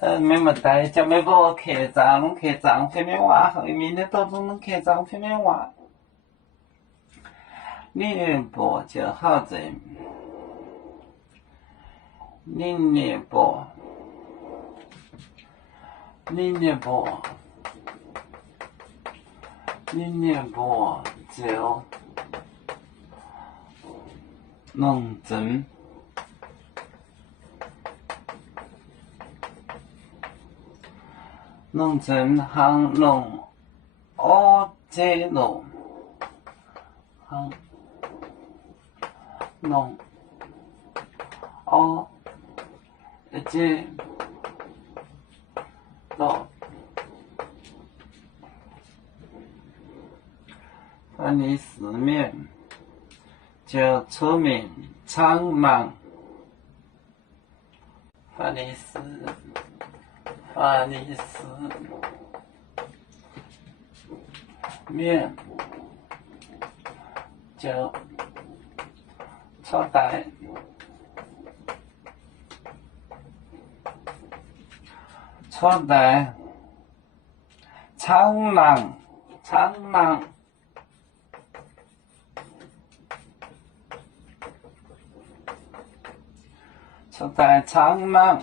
没么带，叫没把我客栈飞面话，后面的都能客栈飞面话。你不就好在，你不就弄真。弄真行弄我这弄行弄我这弄，翻译四面就出名苍茫，翻译四面就出代苍茫出代苍茫。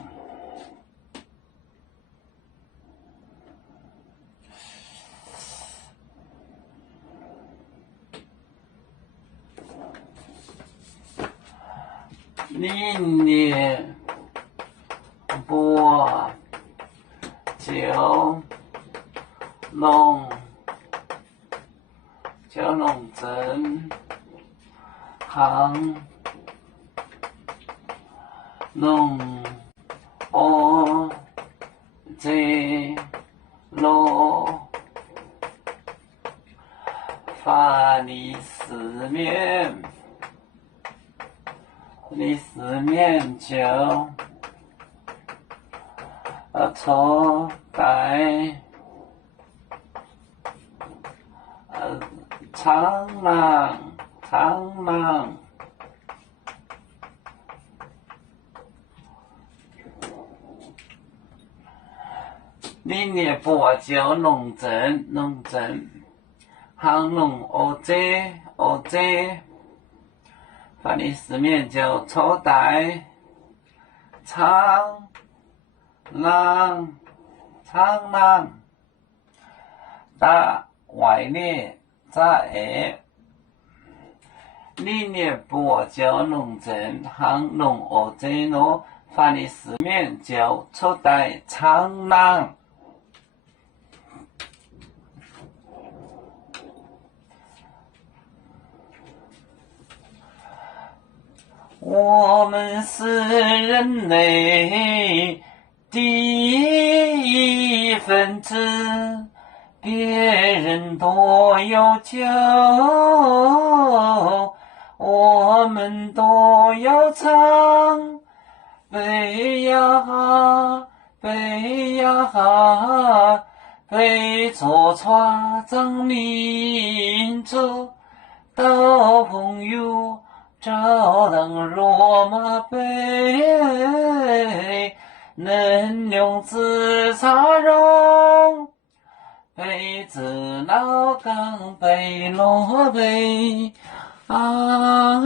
你不就弄真行弄我这弄，翻译四面。你四面就出代苍茫。你不就弄真行弄我这翻译四面就出代苍狼，打外列在你不就弄真行弄我这咯，翻译四面就出代苍狼。我们是人类的一份子，别人多有酒，我们都要唱。背呀背着船长民族到朋友照亮罗马杯，能用紫砂容，杯子老钢杯罗杯啊。